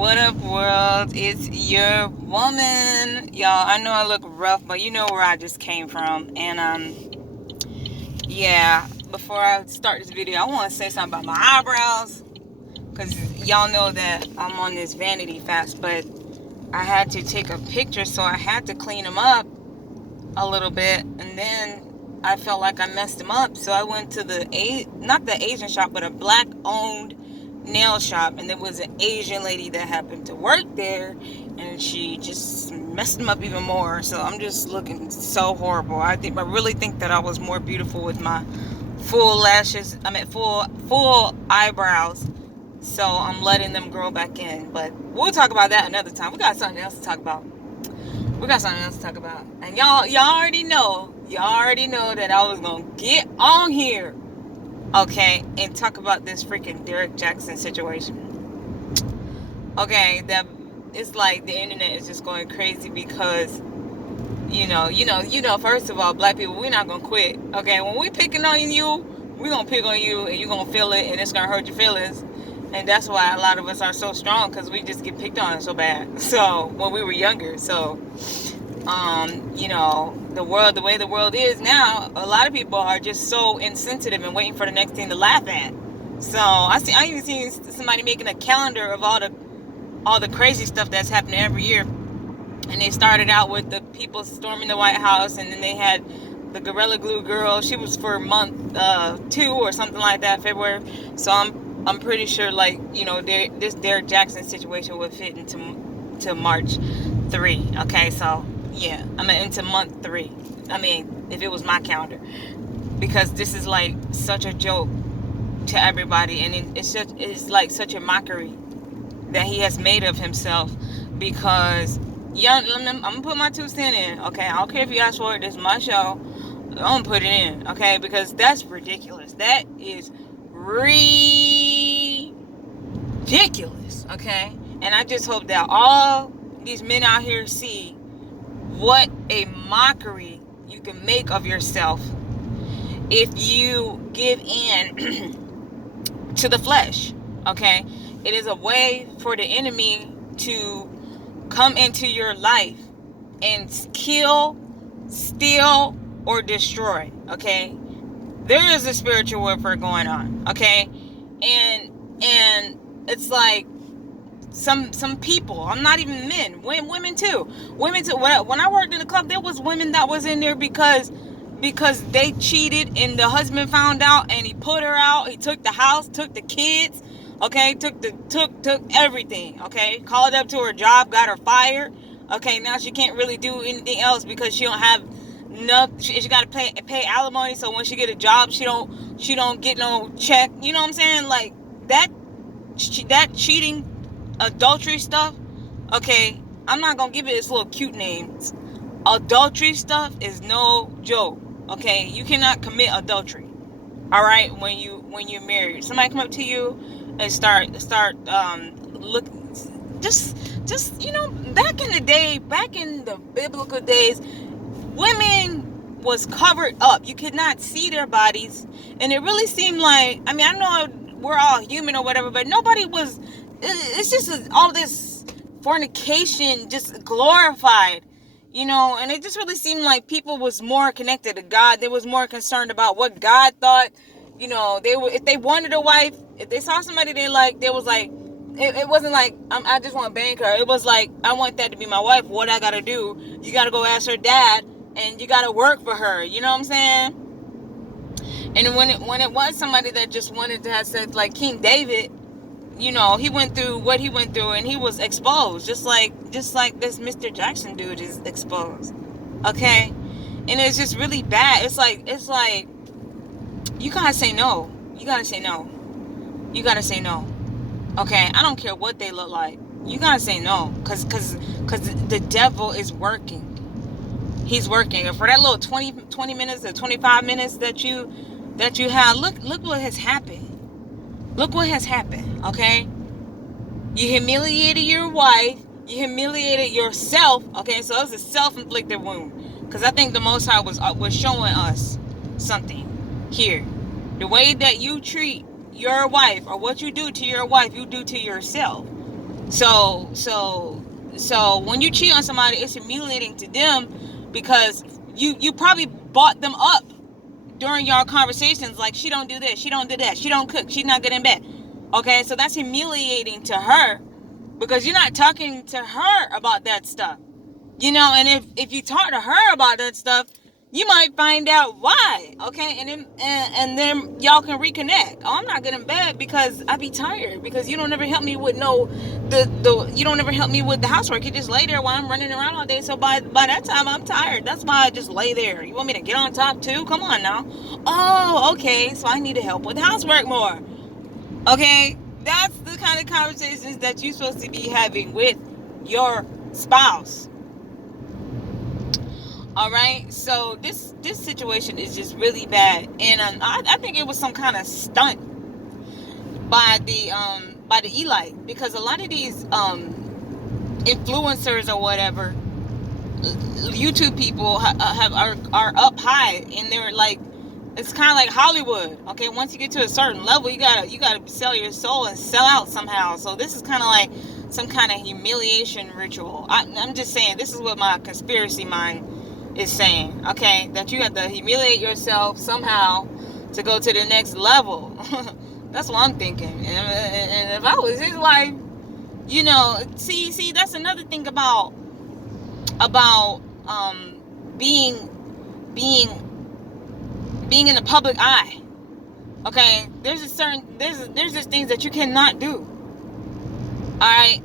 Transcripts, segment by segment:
What up, world? It's your woman. Y'all, I know I look rough, but you know where I just came from. Yeah, before I start this video, I want to say something about my eyebrows. Because y'all know that I'm on this vanity fast, but I had to take a picture, so I had to clean them up a little bit. And then I felt like I messed them up, so I went to not the Asian shop, but a black-owned nail shop, and there was an Asian lady that happened to work there, and she just messed them up even more. So I'm just looking so horrible. I really think that I was more beautiful with my full lashes. I mean full eyebrows. So I'm letting them grow back in. But we'll talk about that another time. We got something else to talk about. And y'all already know that I was gonna get on here, okay, and talk about this freaking Derrick Jaxn situation. Okay, that it's like the internet is just going crazy because first of all, black people, we're not gonna quit. Okay, when we picking on you, we're gonna pick on you, and you're gonna feel it, and it's gonna hurt your feelings. And that's why a lot of us are so strong, because we just get picked on so bad. So when we were younger, the way the world is now, a lot of people are just so insensitive and waiting for the next thing to laugh at. So I even seen somebody making a calendar of all the crazy stuff that's happening every year. And they started out with the people storming the White House, and then they had the Gorilla Glue girl. She was for month 2 or something like that, February. So I'm pretty sure, this Derrick Jaxn situation would fit into March 3. Okay, so yeah, into month 3. If it was my calendar, because this is like such a joke to everybody, and it's like such a mockery that he has made of himself. Because I'm gonna put my 2 cents in. Okay, I don't care if you ask for it. This is my show. I'm gonna put it in. Okay, because that's ridiculous. That is ridiculous. Okay, and I just hope that all these men out here see what a mockery you can make of yourself if you give in to the flesh. Okay, it is a way for the enemy to come into your life and kill, steal, or destroy. Okay, there is a spiritual warfare going on. Okay, and it's like some people, I'm not even men, women too. When I worked in the club, there was women that was in there because they cheated, and the husband found out, and he put her out. He took the house, took the kids, okay, took everything, okay, called up to her job, got her fired. Okay, now she can't really do anything else because she don't have enough. She got to pay alimony, so when she get a job, she don't get no check. You know what I'm saying? Like that cheating, adultery stuff. Okay, I'm not gonna give it its little cute names. Adultery stuff is no joke. Okay, you cannot commit adultery. All right, when you're married, somebody come up to you and start look, just back in the day, back in the biblical days, women was covered up. You could not see their bodies, and it really seemed like, I know we're all human or whatever, but nobody was. It's just all this fornication just glorified, and it just really seemed like people was more connected to God. They was more concerned about what God thought. If they wanted a wife, if they saw somebody they liked, it wasn't like, I just want to bang her. It was like, I want that to be my wife. What I gotta do? You gotta go ask her dad, and you gotta work for her. You know what I'm saying? And when it was somebody that just wanted to have sex, like King David, he went through what he went through, and he was exposed, just like this Mr. Jackson dude is exposed. Okay, and it's just really bad. It's like you gotta say no. You gotta say no. Okay, I don't care what they look like. You gotta say no, cause the devil is working. He's working, and for that little 20 minutes or 25 minutes that you have, look what has happened. Look what has happened. Okay, you humiliated your wife. You humiliated yourself. Okay, so it's a self-inflicted wound. Because I think the Most High was showing us something here. The way that you treat your wife, or what you do to your wife, you do to yourself. So when you cheat on somebody, it's humiliating to them because you probably bought them up during your conversations, like, she don't do this, she don't do that, she don't cook, she's not good in bed. Okay, so that's humiliating to her because you're not talking to her about that stuff. And if you talk to her about that stuff, you might find out why. Okay, and then y'all can reconnect. Oh, I'm not good in bed because I be tired, because you don't ever help me with you don't ever help me with the housework. You just lay there while I'm running around all day. So by that time I'm tired. That's why I just lay there. You want me to get on top too? Come on now. Oh, okay. So I need to help with housework more. Okay, that's the kind of conversations that you're supposed to be having with your spouse. All right, so this situation is just really bad, and I think it was some kind of stunt by the Eli, because a lot of these influencers or whatever, YouTube people are up high, and they're like, it's kind of like Hollywood. Okay, once you get to a certain level, you gotta sell your soul and sell out somehow. So this is kind of like some kind of humiliation ritual. I'm just saying, this is what my conspiracy mind is saying. Okay, that you have to humiliate yourself somehow to go to the next level. That's what I'm thinking. And if I was his wife, see, that's another thing about being in the public eye. Okay, there's just things that you cannot do. All right,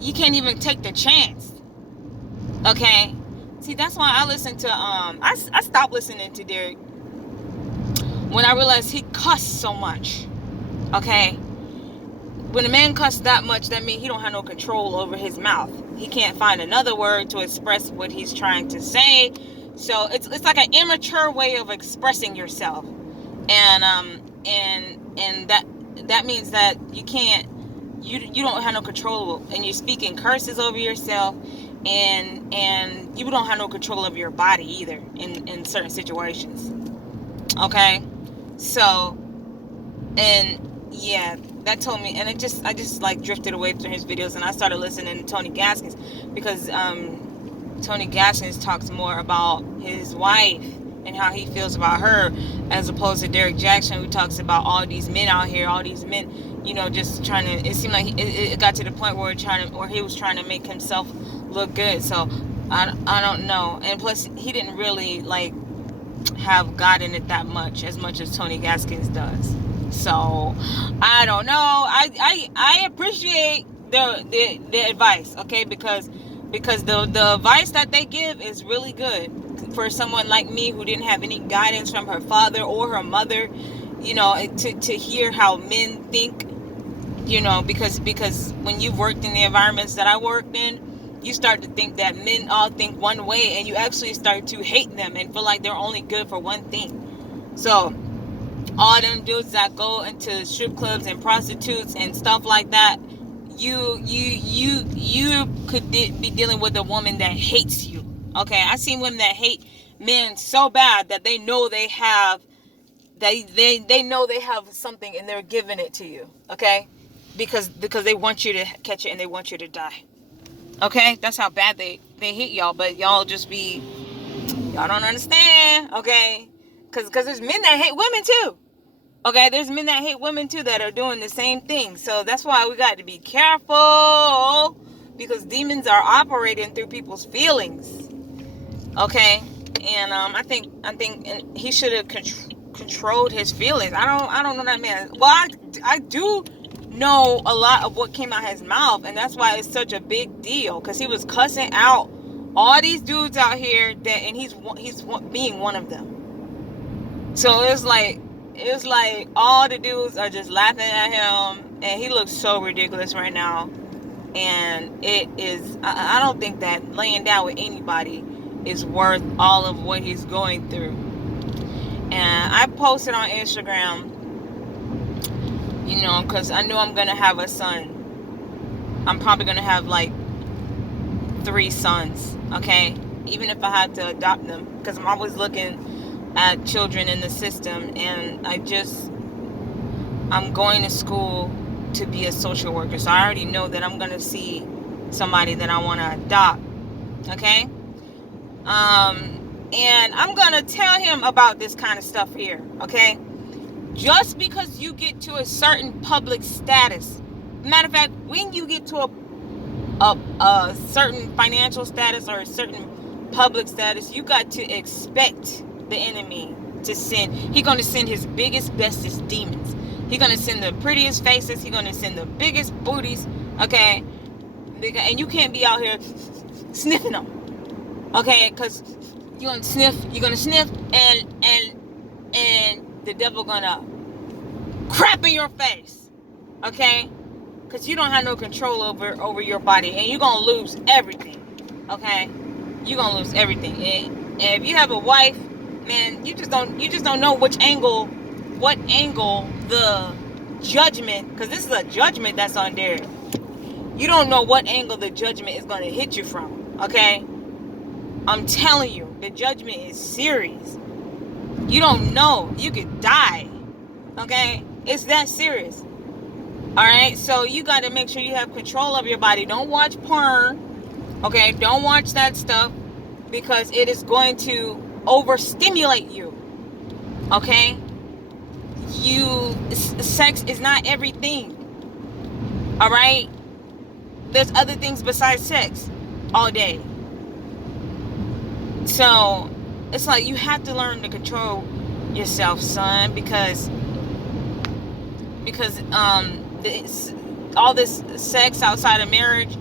you can't even take the chance. Okay, see, that's why I listen to I stopped listening to Derrick when I realized he cussed so much. Okay, when a man cusses that much, that means he don't have no control over his mouth. He can't find another word to express what he's trying to say. So it's like an immature way of expressing yourself, and that means that you don't have no control, and you're speaking curses over yourself, and you don't have no control over your body either in certain situations. Okay, so, and yeah, that told me, and I just like drifted away from his videos, and I started listening to Tony Gaskins, because Tony Gaskins talks more about his wife and how he feels about her, as opposed to Derrick Jaxn, who talks about all these men out here, all these men, just trying to. It seemed like it got to the point where he was trying to make himself look good. So I don't know, and plus he didn't really like have God in it that much as Tony Gaskins does. So I don't know. I appreciate the advice, okay, because the advice that they give is really good for someone like me who didn't have any guidance from her father or her mother, to hear how men think, because when you've worked in the environments that I worked in, you start to think that men all think one way, and you actually start to hate them and feel like they're only good for one thing. So all them dudes that go into strip clubs and prostitutes and stuff like that, you could be dealing with a woman that hates you. Okay, I've seen women that hate men so bad that they know they have something, and they're giving it to you. Okay, because they want you to catch it, and they want you to die. Okay, that's how bad they hate y'all. But y'all don't understand. Okay, because there's men that hate women too. Okay, there's men that hate women too that are doing the same thing. So that's why we got to be careful, because demons are operating through people's feelings. Okay, and I think and he should have controlled his feelings. I don't know that man. Well, I do know a lot of what came out his mouth, and that's why it's such a big deal, because he was cussing out all these dudes out here and he's being one of them. So it's like all the dudes are just laughing at him, and he looks so ridiculous right now. And it is, I don't think that laying down with anybody is worth all of what he's going through. And I posted on Instagram, because I knew I'm going to have a son. I'm probably going to have like 3 sons, okay? Even if I had to adopt them, because I'm always looking at children in the system, and I'm going to school to be a social worker. So I already know that I'm going to see somebody that I want to adopt. Okay? And I'm going to tell him about this kind of stuff here. Okay? Just because you get to a certain public status, matter of fact, when you get to a certain financial status or a certain public status, you got to expect the enemy to send. He's going to send his biggest, bestest demons. He's going to send the prettiest faces. He's going to send the biggest booties. Okay? And you can't be out here sniffing them. Okay? Because you're going to sniff, and the devil going to crap in your face. Okay? Because you don't have no control over your body, and you're going to lose everything. Okay? You're going to lose everything. And if you have a wife, man, you just don't know what angle the judgment, because this is a judgment that's on there. You don't know what angle the judgment is going to hit you from. Okay? I'm telling you, the judgment is serious. You don't know. You could die. Okay? It's that serious. Alright? So you got to make sure you have control of your body. Don't watch porn. Okay? Don't watch that stuff, because it is going to overstimulate you. Okay? Sex is not everything. Alright? There's other things besides sex all day. So it's like you have to learn to control yourself, son, because all this sex outside of marriage,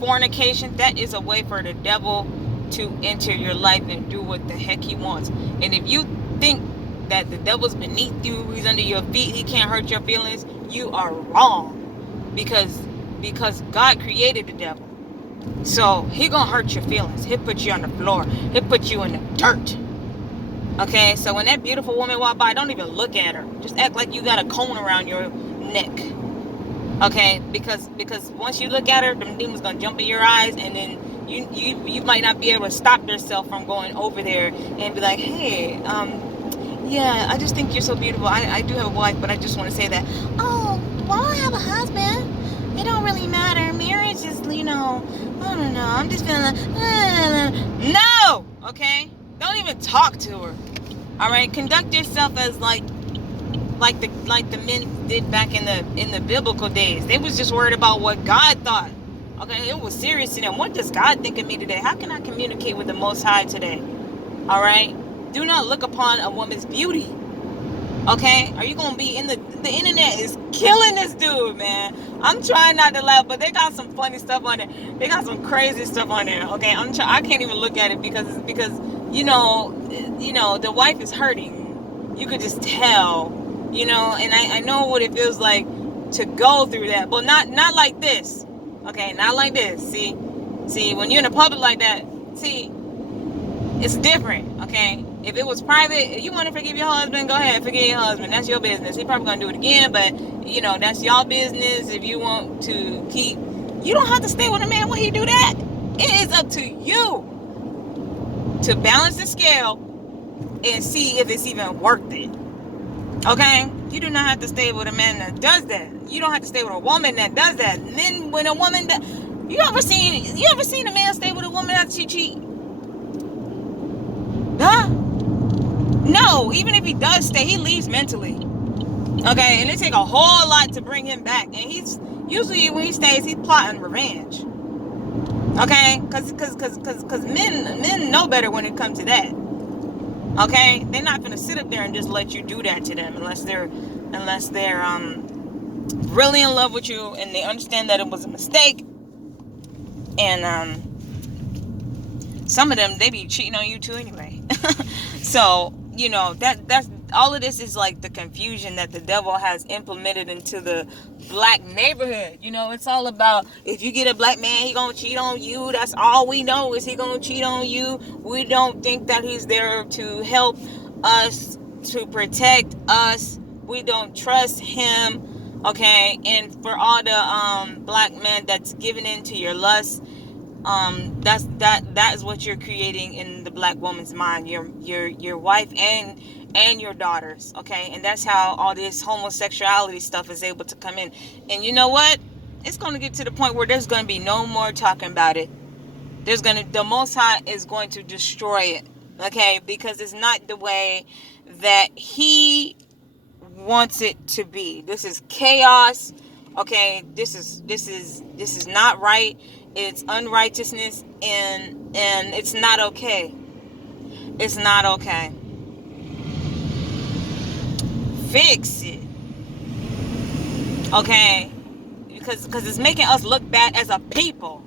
fornication, that is a way for the devil to enter your life and do what the heck he wants. And if you think that the devil's beneath you, he's under your feet, he can't hurt your feelings, you are wrong. Because God created the devil. So he gonna hurt your feelings. He'll put you on the floor. He'll put you in the dirt. Okay, so when that beautiful woman walk by, don't even look at her. Just act like you got a cone around your neck. Okay, because once you look at her, them demons gonna jump in your eyes, and then you might not be able to stop yourself from going over there and be like, hey, yeah, I just think you're so beautiful. I do have a wife, but I just want to say that. Oh, well, I have a husband. It don't really matter. Marriage is, I don't know. I'm just feeling like, no, okay? Don't even talk to her. All right? Conduct yourself as like the men did back in the biblical days. They was just worried about what God thought. Okay? It was serious to them. What does God think of me today? How can I communicate with the Most High today? All right? Do not look upon a woman's beauty. Okay? Are you gonna be in the internet is killing this dude, man. I'm trying not to laugh, but they got some funny stuff on there. They got some crazy stuff on there. Okay? I can't even look at it because the wife is hurting. You could just tell, and I know what it feels like to go through that, but not like this. Okay? Not like this. See, when you're in the public like that, see, it's different. Okay? If it was private, if you want to forgive your husband, go ahead, forgive your husband. That's your business. He's probably going to do it again, but, that's y'all business. If you want to keep, you don't have to stay with a man when he do that. It is up to you to balance the scale and see if it's even worth it. Okay? You do not have to stay with a man that does that. You don't have to stay with a woman that does that. And then when a woman that, you ever seen a man stay with a woman after she cheat? Huh? No, even if he does stay, he leaves mentally. Okay, and it take a whole lot to bring him back. And he's usually when he stays, he's plotting revenge. Okay, because men know better when it comes to that. Okay, they're not gonna sit up there and just let you do that to them unless they're really in love with you and they understand that it was a mistake. And some of them, they be cheating on you too anyway. So, that's all of this is like the confusion that the devil has implemented into the black neighborhood. It's all about, if you get a black man, he gonna cheat on you. That's all we know, is he gonna cheat on you. We don't think that he's there to help us, to protect us. We don't trust him. Okay, and for all the black men that's giving in to your lust, that is what you're creating in the black woman's mind. Your wife and and your daughters, okay? And that's how all this homosexuality stuff is able to come in. And you know what? It's going to get to the point where there's going to be no more talking about it. The Most High is going to destroy it, okay? Because it's not the way that He wants it to be. This is chaos, okay? This is not right. It's unrighteousness, and it's not okay. It's not okay. Fix it, okay? Because it's making us look bad as a people,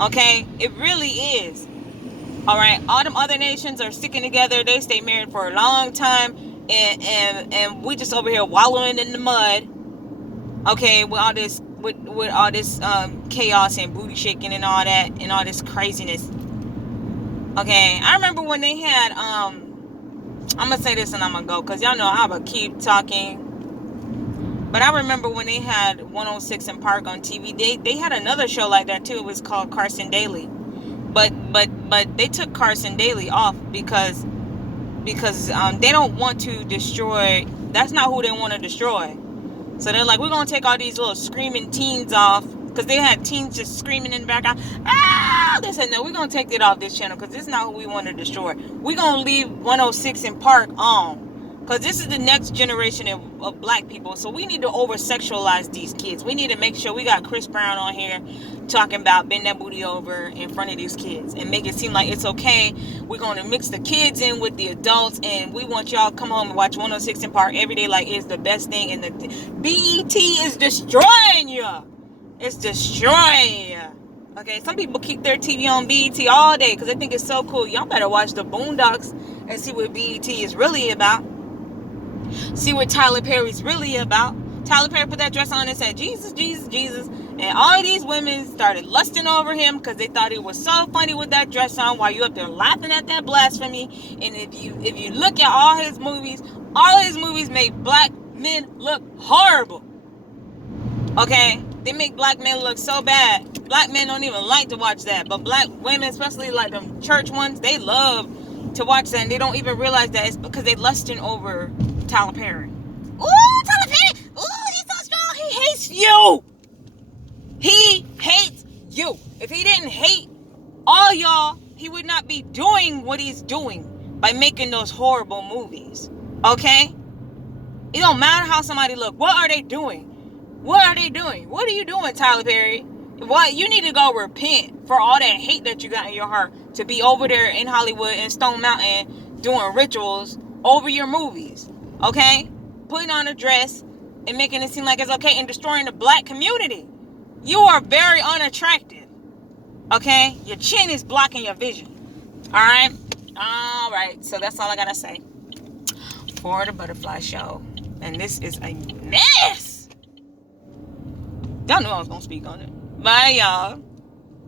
okay? It really is. All right, all them other nations are sticking together. They stay married for a long time, and we just over here wallowing in the mud, okay? With all this chaos and booty shaking and all that and all this craziness. Okay, I remember when they had I'm gonna say this and I'm gonna go, because y'all know I'm gonna keep talking. But I remember when they had 106 and Park on TV, they had another show like that too. It was called Carson Daly. But they took Carson Daly off because they don't want to destroy. That's not who they want to destroy. So they're like, we're gonna take all these little screaming teens off, because they had teens just screaming in the background. They said, no, we're gonna take it off this channel, because this is not who we want to destroy. We're gonna leave 106 and Park on, because this is the next generation of black people. So we need to over sexualize these kids. We need to make sure we got Chris Brown on here talking about bend that booty over in front of these kids and make it seem like it's okay. We're going to mix the kids in with the adults, and we want y'all to come home and watch 106 and Park every day like it's the best thing. And the BET is destroying you. It's destroying you. Okay, some people keep their TV on BET all day because they think it's so cool. Y'all better watch the Boondocks and see what BET is really about. See what Tyler Perry's really about. Tyler Perry put that dress on and said, Jesus, Jesus, Jesus. And all these women started lusting over him because they thought it was so funny with that dress on while you up there laughing at that blasphemy. And if you look at all his movies made black men look horrible. Okay? They make black men look so bad. Black men don't even like to watch that. But black women, especially like them church ones, they love to watch that. And they don't even realize that it's because they lusting over Tyler Perry. Ooh, Tyler Perry! Ooh, he's so strong. He hates you. He hates you. If he didn't hate all y'all, he would not be doing what he's doing by making those horrible movies. Okay? It don't matter how somebody look. What are they doing? What are they doing? What are you doing, Tyler Perry? What? You need to go repent for all that hate that you got in your heart to be over there in Hollywood and Stone Mountain doing rituals over your movies. Okay? Putting on a dress and making it seem like it's okay and destroying the black community. You are very unattractive. Okay? Your chin is blocking your vision. Alright? Alright. So that's all I gotta say for the Butterfly Show. And this is a mess. Y'all knew I was gonna speak on it. Bye, y'all.